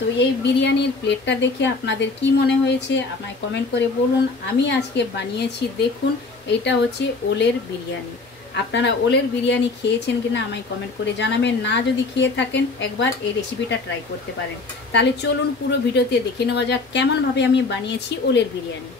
তো এই বিরিয়ানির প্লেটটা দেখে আপনাদের কি মনে হয়েছে আমায় কমেন্ট করে বলুন। আমি আজকে বানিয়েছি, দেখুন এটা হচ্ছে ওলের বিরিয়ানি। আপনারা ওলের বিরিয়ানি খেয়েছেন কিনা আমায় কমেন্ট করে জানাবেন। না যদি খেয়ে থাকেন একবার এই রেসিপিটা ট্রাই করতে পারেন। তাহলে চলুন পুরো ভিডিওতে দেখে নেওয়া যাক কেমনভাবে আমি বানিয়েছি ওলের biryani.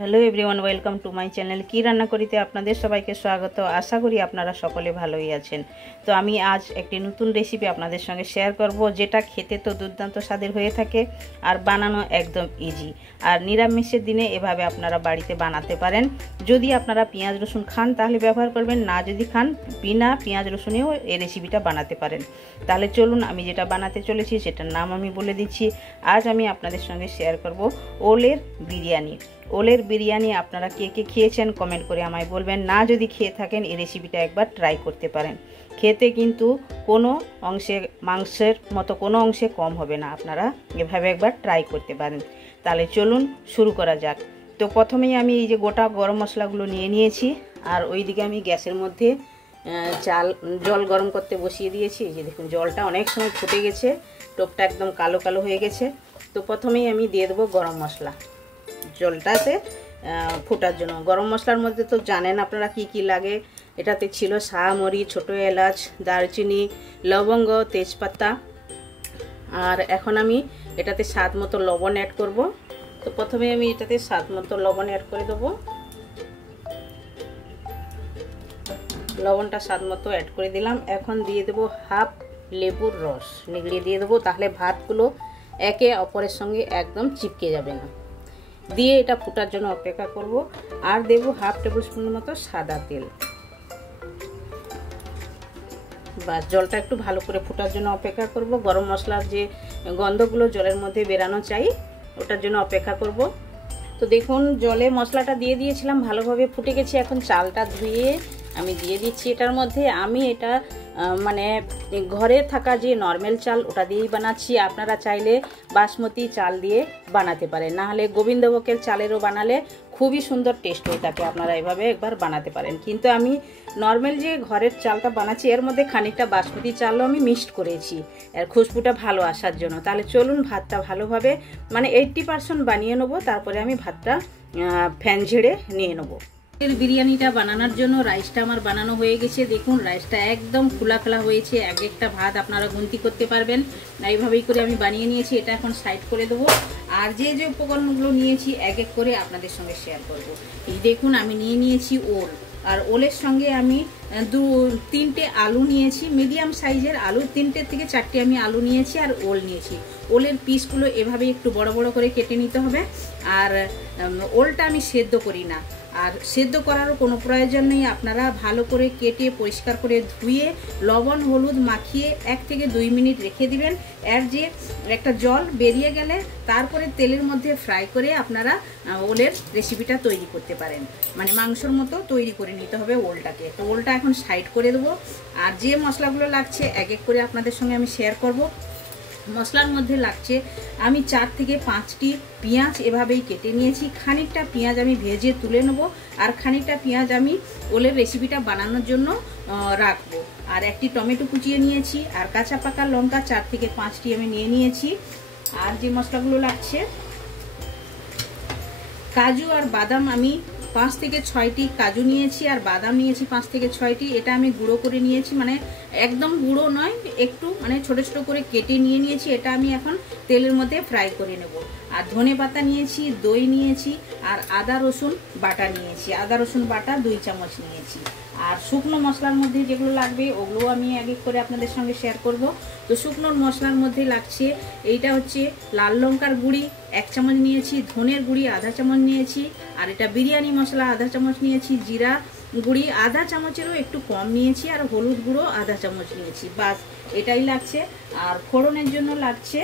Hello everyone, welcome to my channel. কি রান্না করিতে আপনাদের সবাইকে স্বাগত। আশা করি আপনারা সকলে ভালোই আছেন। তো আমি আজ একটি নতুন রেসিপি আপনাদের সঙ্গে শেয়ার করব, যেটা খেতে তো দুর্দান্ত স্বাদের হয়ে থাকে আর বানানো একদম ইজি। আর নিরামিষের দিনে এভাবে আপনারা বাড়িতে বানাতে পারেন। যদি আপনারা পেঁয়াজ রসুন খান তাহলে ব্যবহার করবেন, না যদি খান বিনা পেঁয়াজ রসুনেও এই রেসিপিটা বানাতে পারেন। তাহলে চলুন আমি যেটা বানাতে চলেছি সেটার নাম আমি বলে দিচ্ছি। আজ আমি আপনাদের সঙ্গে শেয়ার করব ওলের বিরিয়ানি। ওলের বিরিয়ানি আপনারা কে কে খেয়েছেন কমেন্ট করে আমায় বলবেন। না যদি খেয়ে থাকেন এই রেসিপিটা একবার ট্রাই করতে পারেন। খেতে কিন্তু কোনো অংশে মাংসের মতো কোনো অংশে কম হবে না, আপনারা এভাবে একবার ট্রাই করতে পারেন। তাহলে চলুন শুরু করা যাক। তো প্রথমেই আমি এই যে গোটা গরম মশলাগুলো নিয়ে নিয়েছি, আর ওইদিকে আমি গ্যাসের মধ্যে জল গরম করতে বসিয়ে দিয়েছি। এই যে দেখুন জলটা অনেক সময় ফুটে গেছে, টোপটা একদম কালো কালো হয়ে গেছে। তো প্রথমেই আমি দিয়ে দেবো গরম মশলা জলটাতে ফোটার জন্য। গরম মশলার মধ্যে তো জানেন আপনারা কি কি লাগে। এটাতে ছিল শাহমরি, ছোটো এলাচ, দারচিনি, লবঙ্গ, তেজপাতা। আর এখন আমি এটাতে স্বাদ মতো লবণ অ্যাড করব। তো প্রথমে আমি এটাতে স্বাদ মতো লবণ অ্যাড করে দেবো। লবণটা স্বাদ মতো অ্যাড করে দিলাম। এখন দিয়ে দেবো হাফ লেবুর রস নিগড়িয়ে দিয়ে দেবো, তাহলে ভাতগুলো একে অপরের সঙ্গে একদম চিপকে যাবে না। দিয়ে এটা ফোটার জন্য অপেক্ষা করব। আর দেব হাফ টেবিল স্পুনের মতো সাদা তেল। বাস জলটা একটু ভালো করে ফোটার জন্য অপেক্ষা করব। গরম মশলার যে গন্ধগুলো জলের মধ্যে বেরানো চাই, ওটার জন্য অপেক্ষা করব। তো দেখুন জলে মশলাটা দিয়ে দিয়েছিলাম, ভালোভাবে ফুটে গেছে। এখন চালটা ধুয়ে আমি দিয়ে দিচ্ছি এটার মধ্যে। আমি এটা মানে ঘরে থাকা যে নর্মাল চাল ওটা দিয়েই বানাচ্ছি। আপনারা চাইলে বাসমতি চাল দিয়ে বানাতে পারেন, না হলে গোবিন্দভোগের চালেরও বানালে খুবই সুন্দর টেস্ট হয়ে থাকে। আপনারা এভাবে একবার বানাতে পারেন। কিন্তু আমি নর্মাল যে ঘরের চালটা বানাচ্ছি এর মধ্যে খানিকটা বাসমতি চালও আমি মিক্সড করেছি এর খুশবুটা ভালো আসার জন্য। তাহলে চলুন ভাতটা ভালোভাবে মানে 80% বানিয়ে নেবো, তারপরে আমি ভাতটা ফ্যান ঝেড়ে নিয়ে নেবো। এর বিরিয়ানিটা বানানোর জন্য রাইসটা আমার বানানো হয়ে গেছে। দেখুন রাইসটা একদম খোলা খোলা হয়েছে। এক একটা ভাত আপনারা গুনতি করতে পারবেন। এইভাবেই করে আমি বানিয়ে নিয়েছি। এটা এখন সাইড করে দেবো। আর যে যে উপকরণগুলো নিয়েছি এক এক করে আপনাদের সঙ্গে শেয়ার করব। এই দেখুন আমি নিয়ে নিয়েছি ওল, আর ওলের সঙ্গে আমি তিনটে আলু নিয়েছি, মিডিয়াম সাইজের আলু। 3টে থেকে 4টে আমি আলু নিয়েছি, আর ওল নিয়েছি। ওলের পিসগুলো এভাবে একটু বড় বড় করে কেটে নিতে হবে। আর ওলটা আমি সেদ্ধ করি না, আর সেদ্ধ করারও কোনো প্রয়োজন নেই। আপনারা ভালো করে কেটে পরিষ্কার করে ধুয়ে লবণ হলুদ মাখিয়ে 1 থেকে 2 মিনিট রেখে দিবেন। এর যে একটা জল বেরিয়ে গেলে তারপরে তেলের মধ্যে ফ্রাই করে আপনারা ওলের রেসিপিটা তৈরি করতে পারেন। মানে মাংসর মতো তৈরি করে নিতে হবে ওলটাকে। তো ওলটা এখন সাইড করে দেবো। আর যে মশলাগুলো লাগছে এক এক করে আপনাদের সঙ্গে আমি শেয়ার করব। মশলার মধ্যে লাগছে আমি 4 থেকে 5টি পেঁয়াজ এভাবেই কেটে নিয়েছি। খানিকটা পেঁয়াজ আমি ভেজে তুলে নেব, আর খানিকটা পেঁয়াজ আমি ওলের রেসিপিটা বানানোর জন্য রাখবো। আর একটি টমেটো কুচিয়ে নিয়েছি, আর কাঁচা পাকা লঙ্কা 4 থেকে 5টি আমি নিয়ে নিয়েছি। আর যে মশলাগুলো লাগছে কাজু আর বাদাম আমি 5 থেকে 6টি কাজু নিয়েছি, আর বাদাম নিয়েছি 5 থেকে 6টি। এটা আমি গুঁড়ো করে নিয়েছি, মানে একদম গুঁড়ো নয়, একটু মানে ছোট ছোট করে কেটে নিয়ে নিয়েছি। এটা আমি এখন তেলের মধ্যে ফ্রাই করে নেব। আর ধনে পাতা নিয়েছি, দই নিয়েছি, আর আদা রসুন বাটা নিয়েছি। আদা রসুন বাটা 2 চামচ নিয়েছি। আর শুকনো মশলার মধ্যে যেগুলো লাগবে ওগুলো আমি এক এক করে আপনাদের সঙ্গে শেয়ার করব। তো শুকনো মশলার মধ্যে লাগছে এইটা হচ্ছে লাল লঙ্কার গুঁড়ি 1 চামচ নিয়েছি, ধনের গুঁড়ি আধা চামচ নিয়েছি, আর এটা বিরিয়ানি মশলা আধা চামচ নিয়েছি, জিরা গুঁড়ি আধা চামচেরও একটু কম নিয়েছি, আর হলুদ গুঁড়ো আধা চামচ নিয়েছি। বাস এটাই লাগছে। আর ফোড়নের জন্য লাগছে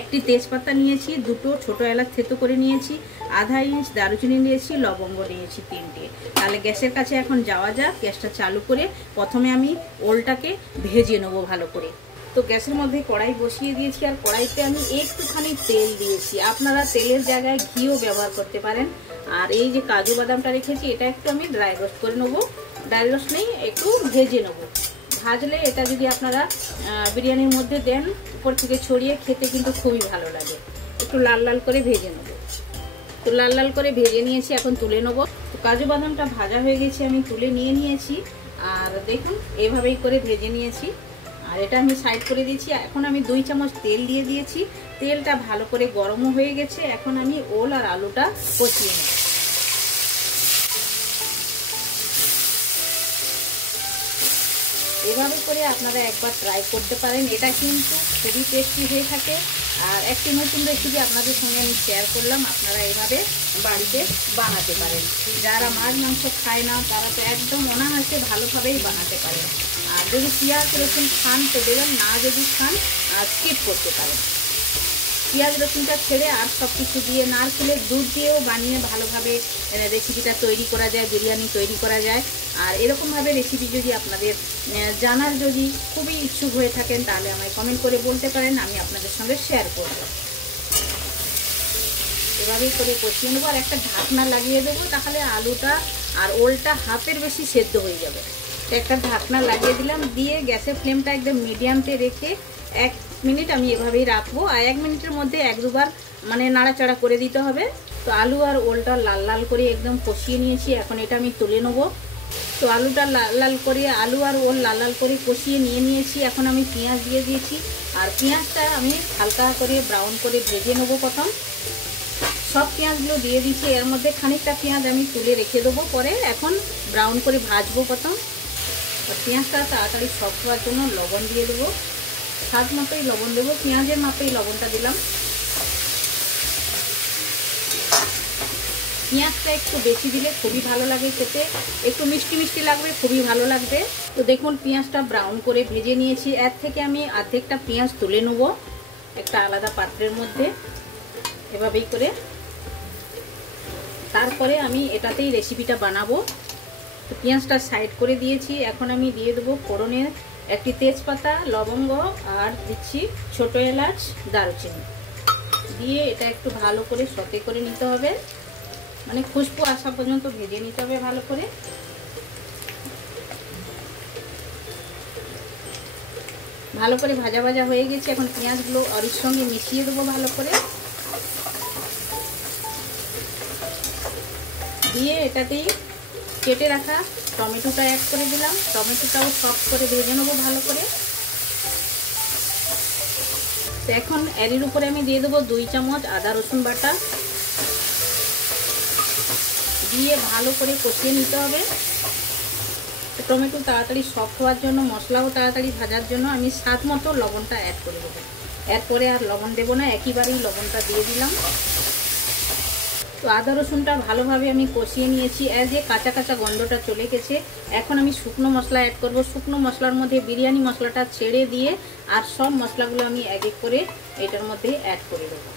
একটি তেজপাতা নিয়েছি, 2টো ছোটো এলাচ থেতো করে নিয়েছি, আধা ইঞ্চ দারুচিনি নিয়েছি, লবঙ্গ নিয়েছি 3টে। তাহলে গ্যাসের কাছে এখন যাওয়া যাক। গ্যাসটা চালু করে প্রথমে আমি ওলটাকে ভেজে নেবো ভালো করে। তো গ্যাসের মধ্যে কড়াই বসিয়ে দিয়েছি, আর কড়াইতে আমি একটুখানি তেল দিয়েছি। আপনারা তেলের জায়গায় ঘিও ব্যবহার করতে পারেন। আর এই যে কাজু বাদামটা রেখেছি এটা একটু আমি ড্রাই রোস্ট করে নেবো। ড্রাই রোস্ট নেই, একটু ভেজে নেব। ভাজলে এটা যদি আপনারা বিরিয়ানির মধ্যে দেন উপর থেকে ছড়িয়ে খেতে কিন্তু খুবই ভালো লাগে। একটু লাল লাল করে ভেজে নেব। তো লাল লাল করে ভেজে নিয়েছি, এখন তুলে নেব। তো কাজু বাদামটা ভাজা হয়ে গেছে, আমি তুলে নিয়েছি। আর দেখুন এইভাবেই করে ভেজে নিয়েছি। আর এটা আমি সাইড করে দিয়েছি। এখন আমি 2 চামচ তেল দিয়ে দিয়েছি। তেলটা ভালো করে গরমও হয়ে গেছে। এখন আমি ওল আর আলুটা কষিয়ে নেব। এভাবে করে আপনারা একবার ট্রাই করতে পারেন, এটা কিন্তু খুবই টেস্টি হয়ে থাকে। আর একটি নতুন রেসিপি আপনাদের সঙ্গে আমি শেয়ার করলাম, আপনারা এইভাবে বাড়িতে বানাতে পারেন। যারা মাছ মাংস খায় না তারা তো একদম অনায়াসে ভালোভাবেই বানাতে পারেন। আর যদি পেঁয়াজ রসুন খান তো দেবেন, না যদি খান স্কিপ করতে পারেন। পেঁয়াজ রসুনটা ছেড়ে আর সব কিছু দিয়ে নারকেলের দুধ দিয়েও বানিয়ে ভালোভাবে রেসিপিটা তৈরি করা যায়, বিরিয়ানি তৈরি করা যায়। আর এরকমভাবে রেসিপি যদি আপনাদের জানার যদি খুবই ইচ্ছুক হয়ে থাকেন তাহলে আমায় কমেন্ট করে বলতে পারেন, আমি আপনাদের সঙ্গে শেয়ার করব। এভাবেই করে কষিয়ে নেবো আর একটা ঢাকনা লাগিয়ে দেবো, তাহলে আলুটা আর ওলটা হাফের বেশি সেদ্ধ হয়ে যাবে। তো একটা ঢাকনা লাগিয়ে দিলাম, দিয়ে গ্যাসের ফ্লেমটা একদম মিডিয়ামতে রেখে 1 মিনিট আমি এভাবেই রাখবো। আর 1 মিনিটের মধ্যে 1-2 বার মানে নাড়াচাড়া করে দিতে হবে। তো আলু আর ওলটা লাল লাল করে একদম কষিয়ে নিয়েছি, এখন এটা আমি তুলে নেবো। তো আলুটা লাল লাল করে, আলু আর ওল লাল লাল করে কষিয়ে নিয়েছি। এখন আমি পেঁয়াজ দিয়ে দিয়েছি, আর পেঁয়াজটা আমি হালকা করে ব্রাউন করে ভেজে নেবো। প্রথম সব পেঁয়াজগুলো দিয়ে দিচ্ছি, এর মধ্যে খানিকটা পেঁয়াজ আমি তুলে রেখে দেবো, পরে এখন ব্রাউন করে ভাজবো। প্রথম পেঁয়াজটা তাড়াতাড়ি সফট হওয়ার জন্য লবণ দিয়ে দেবো, স্বাদ মতোই লবণ দেবো, পেঁয়াজের মাপেই লবণটা দিলাম। পেঁয়াজটা একটু বেশি দিলে খুবই ভালো লাগে খেতে, একটু মিষ্টি মিষ্টি লাগবে, খুবই ভালো লাগবে। তো দেখুন পেঁয়াজটা ব্রাউন করে ভেজে নিয়েছি। এর থেকে আমি অর্ধেকটা পেঁয়াজ তুলে নেবো একটা আলাদা পাত্রের মধ্যে, এভাবেই করে। তারপরে আমি এটাতেই রেসিপিটা বানাবো। তো পেঁয়াজটা সাইড করে দিয়েছি, এখন আমি দিয়ে দেবো ফোড়নে একটি তেজপাতা, লবঙ্গ আর দিচ্ছি ছোটো এলাচ, দারুচিনি দিয়ে এটা একটু ভালো করে সতে করে নিতে হবে, মানে খুশবু আসা পর্যন্ত ভেজে নিতে হবে ভালো করে। ভালো করে ভাজা ভাজা হয়ে গেছে, এখন পেঁয়াজগুলো আর এর সঙ্গে মিশিয়ে দেবো ভালো করে। দিয়ে এটাতেই কেটে রাখা টমেটোটা অ্যাড করে দিলাম, টমেটোটাও সফট করে ভেজে নেবো ভালো করে। তো এখন এর উপরে আমি দিয়ে দেবো 2 চামচ আদা রসুন বাটা, দিয়ে ভালো করে কষিয়ে নিতে হবে। টমেটো তাড়াতাড়ি সফট হওয়ার জন্য, মশলাও তাড়াতাড়ি ভাজার জন্য আমি স্বাদ মতো লবণটা অ্যাড করে দেবো। এরপরে আর লবণ দেবো না, একইবারেই লবণটা দিয়ে দিলাম। তো আদা রসুনটা ভালোভাবে আমি কষিয়ে নিয়েছি, এর যে কাঁচা কাঁচা গন্ধটা চলে গেছে। এখন আমি শুকনো মশলা অ্যাড করব। শুকনো মশলার মধ্যে বিরিয়ানি মশলাটা ছেড়ে দিয়ে আর সব মশলাগুলো আমি এক এক করে এটার মধ্যে অ্যাড করে দেবো।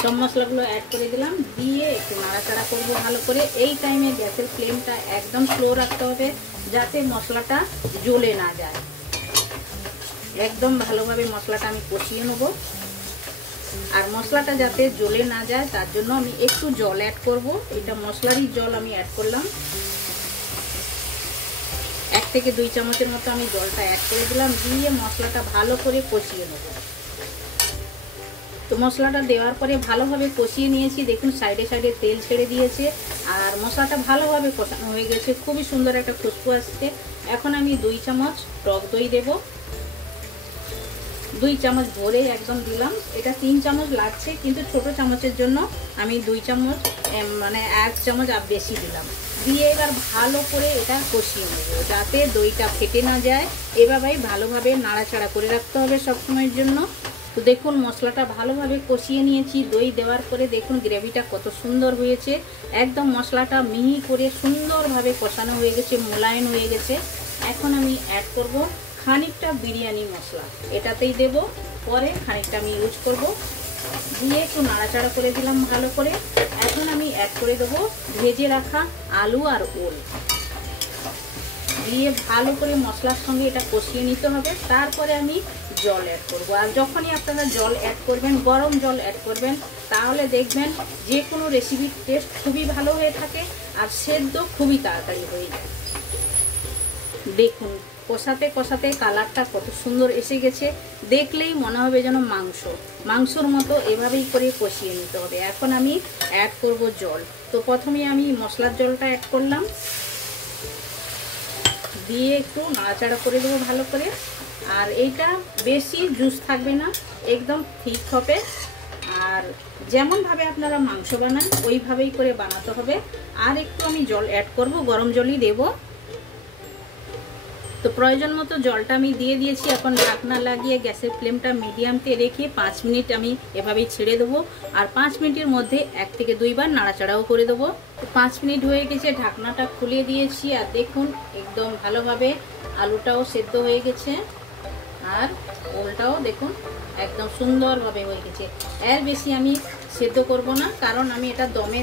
সব মশলাগুলো অ্যাড করে দিলাম, দিয়ে একটু নাড়াচাড়া করবো ভালো করে। এই টাইমে গ্যাসের ফ্লেমটা একদম স্লো রাখতে হবে, যাতে মশলাটা জ্বলে না যায়। একদম ভালোভাবে মশলাটা আমি কষিয়ে নেব। আর মশলাটা যাতে জ্বলে না যায় তার জন্য আমি একটু জল অ্যাড করব। এটা মশলারই জল আমি অ্যাড করলাম, 1 থেকে 2 চামচের মতো আমি জলটা অ্যাড করে দিলাম, দিয়ে মশলাটা ভালো করে কষিয়ে নেব। তো মশলাটা দেওয়ার পরে ভালোভাবে কষিয়ে নিয়েছি। দেখুন সাইডে সাইডে তেল ছেড়ে দিয়েছে আর মশলাটা ভালোভাবে কষানো হয়ে গেছে, খুবই সুন্দর একটা খুশবু আসছে। এখন আমি 2 চামচ টক দই দেব, 2 চামচ ভরে একদম দিলাম। এটা 3 চামচ লাগছে, কিন্তু ছোট চামচের জন্য আমি 2 চামচ মানে 1 চামচ বেশি দিলাম। দিয়ে এবার ভালো করে এটা কষিয়ে নেব, যাতে দইটা ফেটে না যায়। এভাবেই ভালোভাবে নাড়াচাড়া করে রাখতে হবে সবসময়ের জন্য। তো দেখুন মশলাটা ভালোভাবে কষিয়ে নিয়েছি, দই দেওয়ার পরে দেখুন গ্রেভিটা কত সুন্দর হয়েছে। একদম মশলাটা মিহি করে সুন্দরভাবে কষানো হয়ে গেছে, মোলায়েম হয়ে গেছে। এখন আমি অ্যাড করব খানিকটা বিরিয়ানি মশলা, এটাতেই দেব, পরে খানিকটা আমি ইউজ করব। দিয়ে একটু নাড়াচাড়া করে দিলাম ভালো করে। এখন আমি অ্যাড করে দেবো ভেজে রাখা আলু আর ওল, দিয়ে ভালো করে মশলার সঙ্গে এটা কষিয়ে নিতে হবে। তারপরে আমি জল অ্যাড করব। আর যখনই আপনারা জল অ্যাড করবেন, গরম জল অ্যাড করবেন, তাহলে দেখবেন যে কোনো রেসিপির টেস্ট খুবই ভালো হয়ে থাকে। আর সেদ্ধ খুবই তাড়াতাড়ি হয়ে যায়। দেখুন কষাতে কষাতে কালারটা কত সুন্দর এসে গেছে, দেখলেই মনে হবে যেন মাংসর মতো এভাবেই করে কষিয়ে নিতে হবে। এখন আমি অ্যাড করব জল। তো প্রথমে আমি মশলার জলটা অ্যাড করলাম, দিয়ে একটু নাড়াচাড়া করে দেবো ভালো করে। আর এইটা বেশি জুস থাকবে না, একদম ঠিক হবে। আর যেমনভাবে আপনারা মাংস বানান ওইভাবেই করে বানাতে হবে। আর একটু আমি জল অ্যাড করব, গরম জলই দেব। তো প্রয়োজন মতো জলটা আমি দিয়ে দিয়েছি। এখন ঢাকনা লাগিয়ে গ্যাসের ফ্লেমটা মিডিয়ামতে রেখে 5 মিনিট আমি এভাবেই ছেড়ে দেবো। আর 5 মিনিটের মধ্যে 1 থেকে 2 বার নাড়াচাড়াও করে দেবো। তো 5 মিনিট হয়ে গেছে, ঢাকনাটা খুলে দিয়েছি। আর দেখুন একদম ভালোভাবে আলুটাও সেদ্ধ হয়ে গেছে, আর ওলটাও দেখুন একদম সুন্দরভাবে হয়ে গেছে। এর বেশি আমি সেদ্ধ করব না, কারণ আমি এটা দমে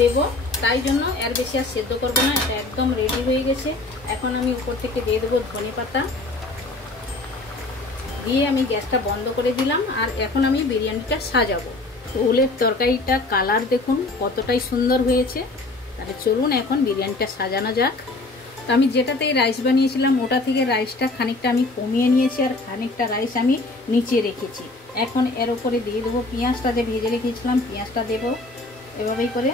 দেব, তাই জন্য এর বেশি আর সেদ্ধ করব না। এটা একদম রেডি হয়ে গেছে। এখন আমি উপর থেকে দিয়ে দেবো ধনেপাতা, দিয়ে আমি গ্যাসটা বন্ধ করে দিলাম। আর এখন আমি বিরিয়ানিটা সাজাবো। ওলের তরকারিটা কালার দেখুন কতটাই সুন্দর হয়েছে। তাহলে চলুন এখন বিরিয়ানিটা সাজানো যাক। তো আমি যেটাতেই রাইস বানিয়েছিলাম ওটা থেকে রাইসটা খানিকটা আমি কমিয়ে নিয়েছি, আর খানিকটা রাইস আমি নিচে রেখেছি। এখন এর উপরে দিয়ে দেবো পেঁয়াজটা, যে ভেজে রেখেছিলাম পেঁয়াজটা দেবো এভাবেই করে।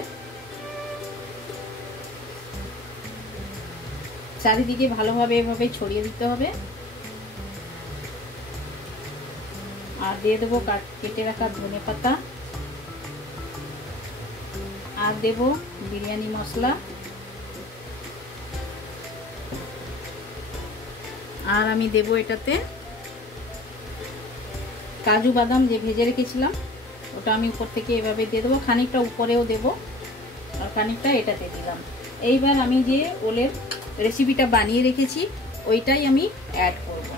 চারিদিকে ভালোভাবে এভাবে ছড়িয়ে দিতে হবে। আর দিয়ে দেবো কেটে রাখা ধনেপাতা, আর দেব বিরিয়ানি মশলা, আর আমি দেব এটাতে কাজু বাদাম যে ভেজে রেখেছিলাম ওটা আমি উপর থেকে এভাবে দিয়ে দেবো। খানিকটা উপরেও দেব আর খানিকটা এটাতে দিলাম। এইবার আমি যে ওলের রেসিপিটা বানিয়ে রেখেছি ওইটাই আমি অ্যাড করব।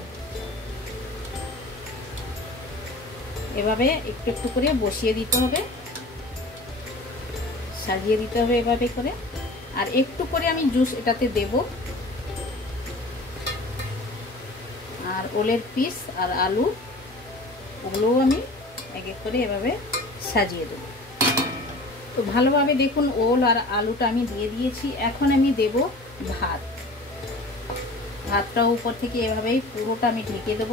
এভাবে একটু একটু করে বসিয়ে দিতে হবে, সাজিয়ে দিতে হবে এভাবে করে। আর একটু করে আমি জুস এটাতে দেব। আর ওলের পিস আর আলু ওগুলোও আমি এক এক করে এভাবে সাজিয়ে দেব। তো ভালোভাবে দেখুন ওল আর আলুটা আমি দিয়ে দিয়েছি। এখন আমি দেব ভাতটাও উপর থেকে এভাবেই পুরোটা আমি ঢেকে দেব।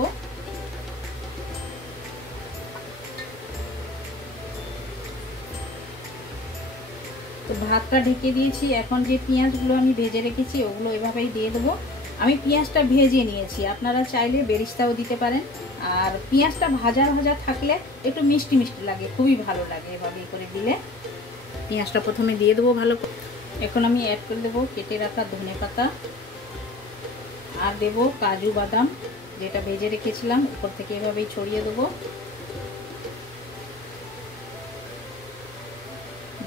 তো ভাতটা ঢেকে দিয়েছি। এখন যে পেঁয়াজগুলো আমি ভেজে রেখেছি ওগুলো এভাবেই দিয়ে দেবো। আমি পেঁয়াজটা ভেজে নিয়েছি, আপনারা চাইলে বেরেস্তাও দিতে পারেন। আর পেঁয়াজটা ভাজা ভাজা থাকলে একটু মিষ্টি মিষ্টি লাগে, খুবই ভালো লাগে এভাবে করে দিলে। পেঁয়াজটা প্রথমে দিয়ে দেবো ভালো। এখন আমি অ্যাড করে দেবো কেটে রাখা ধনেপাতা, আর দেবো কাজু বাদাম যেটা ভেজে রেখেছিলাম উপর থেকে এভাবেই ছড়িয়ে দেবো।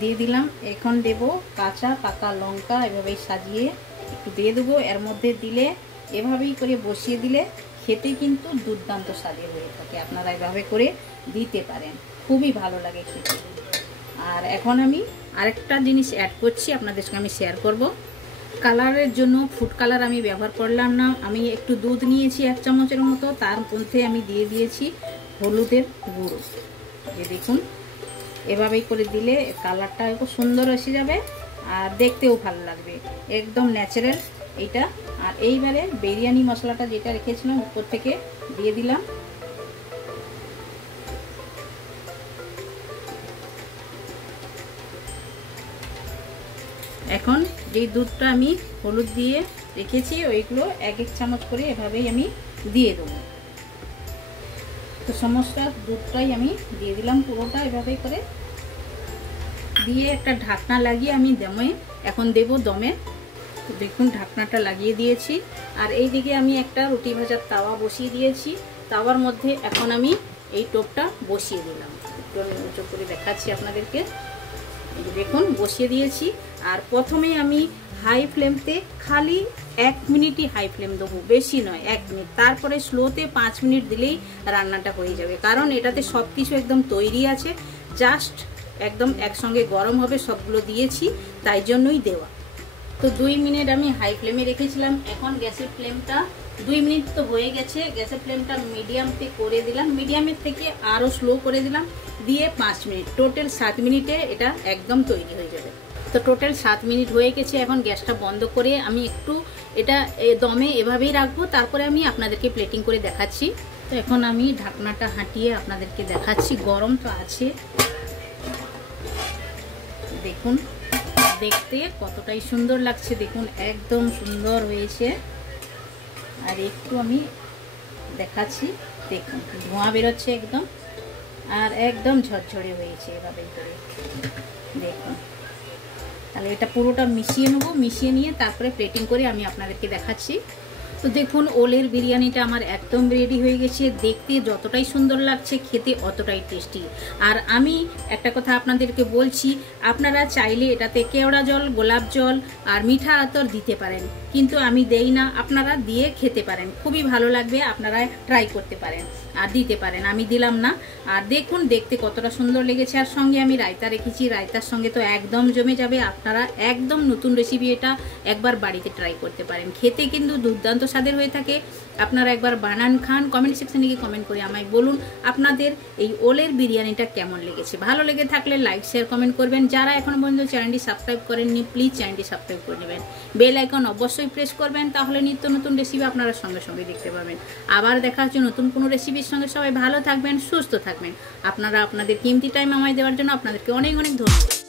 দিয়ে দিলাম। এখন দেব কাঁচা পাকা লঙ্কা এভাবেই সাজিয়ে একটু দিয়ে দেবো। এর মধ্যে দিলে এভাবেই করে বসিয়ে দিলে খেতে কিন্তু দুর্দান্ত স্বাদের হয়ে থাকে। আপনারা এভাবে করে দিতে পারেন, খুবই ভালো লাগে খেতে। আর এখন আমি আরেকটা জিনিস অ্যাড করছি, আপনাদের সঙ্গে আমি শেয়ার করব। কালারের জন্য ফুড কালার আমি ব্যবহার করলাম না। আমি একটু দুধ নিয়েছি 1 চামচের মতো, তার মধ্যে আমি দিয়ে দিয়েছি হলুদের গুঁড়ো। যে দেখুন এভাবেই করে দিলে কালারটা খুব সুন্দর এসে যাবে আর দেখতেও ভালো লাগবে, একদম ন্যাচারাল এইটা। আর এইবারে বিরিয়ানি মশলাটা যেটা রেখেছিলাম উপর থেকে দিয়ে দিলাম। এখন যেই দুধটা আমি হলুদ দিয়ে রেখেছি ওইগুলো 1 চামচ করে এভাবেই আমি দিয়ে দেবো। তো সমস্ত দুধটাই আমি দিয়ে দিলাম পুরোটা এভাবেই করে দিয়ে একটা ঢাকনা লাগিয়ে আমি এখন দেব দমে। তো দেখুন ঢাকনাটা লাগিয়ে দিয়েছি। আর এই দিকে আমি একটা রুটি ভাজার তাওয়া বসিয়ে দিয়েছি। তাওয়ার মধ্যে এখন আমি এই টোপটা বসিয়ে দিলাম। একটু উঁচু করে দেখাচ্ছি আপনাদেরকে। দেখুন বসিয়ে দিয়েছি। আর প্রথমে আমি হাই ফ্লেমতে খালি 1 মিনিটই হাই ফ্লেম দেবো, বেশি নয় 1 মিনিট। তারপরে স্লোতে 5 মিনিট দিলেই রান্নাটা হয়ে যাবে, কারণ এটাতে সব কিছু একদম তৈরি আছে, জাস্ট একদম একসঙ্গে গরম হবে। সবগুলো দিয়েছি তাই জন্যই দেওয়া। তো 2 মিনিট আমি হাই ফ্লেমে রেখেছিলাম। এখন গ্যাসের ফ্লেমটা 2 মিনিট তো হয়ে গেছে, গ্যাসের ফ্লেমটা মিডিয়ামতে করে দিলাম, মিডিয়ামের থেকে আরও স্লো করে দিলাম, দিয়ে 5 মিনিট, টোটাল 7 মিনিটে এটা একদম তৈরি হয়ে যাবে। তো টোটাল 7 মিনিট হয়ে গেছে। এখন গ্যাসটা বন্ধ করে আমি একটু এটা দমে এভাবেই রাখবো, তারপরে আমি আপনাদেরকে প্লেটিং করে দেখাচ্ছি। তো এখন আমি ঢাকনাটা হাঁটিয়ে আপনাদেরকে দেখাচ্ছি, গরম তো আছে। দেখুন দেখতে কতটাই সুন্দর লাগছে, দেখুন একদম সুন্দর হয়েছে। আর একটু আমি দেখাচ্ছি, দেখুন ধোঁয়া বেরোচ্ছে একদম, আর একদম ঝরঝরে হয়েছে এভাবে করে। দেখুন তাহলে এটা পুরোটা মিশিয়ে নেবো, মিশিয়ে নিয়ে তারপরে প্লেটিং করে আমি আপনাদেরকে দেখাচ্ছি। তো দেখুন ওলের বিরিয়ানিটা আমার একদম রেডি হয়ে গেছে। দেখতে যতটাই সুন্দর লাগছে, খেতে অতটাই টেস্টি। আর আমি একটা কথা আপনাদেরকে বলছি, আপনারা চাইলে এটাতে কেওড়া জল, গোলাপ জল আর মিঠা আতর দিতে পারেন, কিন্তু আমি দেই না, আপনারা দিয়ে খেতে পারেন, খুবই ভালো লাগবে, আপনারা ট্রাই করতে পারেন আর দিতে পারেন, আমি দিলাম না। আর দেখুন দেখতে কতটা সুন্দর লেগেছে। আর সঙ্গে আমি রায়তা রেখেছি, রায়তার সঙ্গে তো একদম জমে যাবে। আপনারা একদম নতুন রেসিপি, এটা একবার বাড়িতে ট্রাই করতে পারেন, খেতে কিন্তু দুর্দান্ত স্বাদের হয়ে থাকে। আপনারা একবার বানান, খান, কমেন্ট সেকশনে গিয়ে কমেন্ট করে আমায় বলুন আপনাদের এই ওলের বিরিয়ানিটা কেমন লেগেছে। ভালো লেগে থাকলে লাইক, শেয়ার, কমেন্ট করবেন। যারা এখনো পর্যন্ত চ্যানেলটি সাবস্ক্রাইব করেননি, প্লিজ চ্যানেলটি সাবস্ক্রাইব করে নেবেন। বেল আইকন অবশ্যই প্রেস করবেন, তাহলে নিত্য নতুন রেসিপি আপনারা সঙ্গে সঙ্গে দেখতে পাবেন। আবার দেখা হচ্ছে নতুন কোনো রেসিপির সঙ্গে। সবাই ভালো থাকবেন, সুস্থ থাকবেন। আপনারা আপনাদের কিমতি টাইম আমায় দেওয়ার জন্য আপনাদেরকে অনেক অনেক ধন্যবাদ।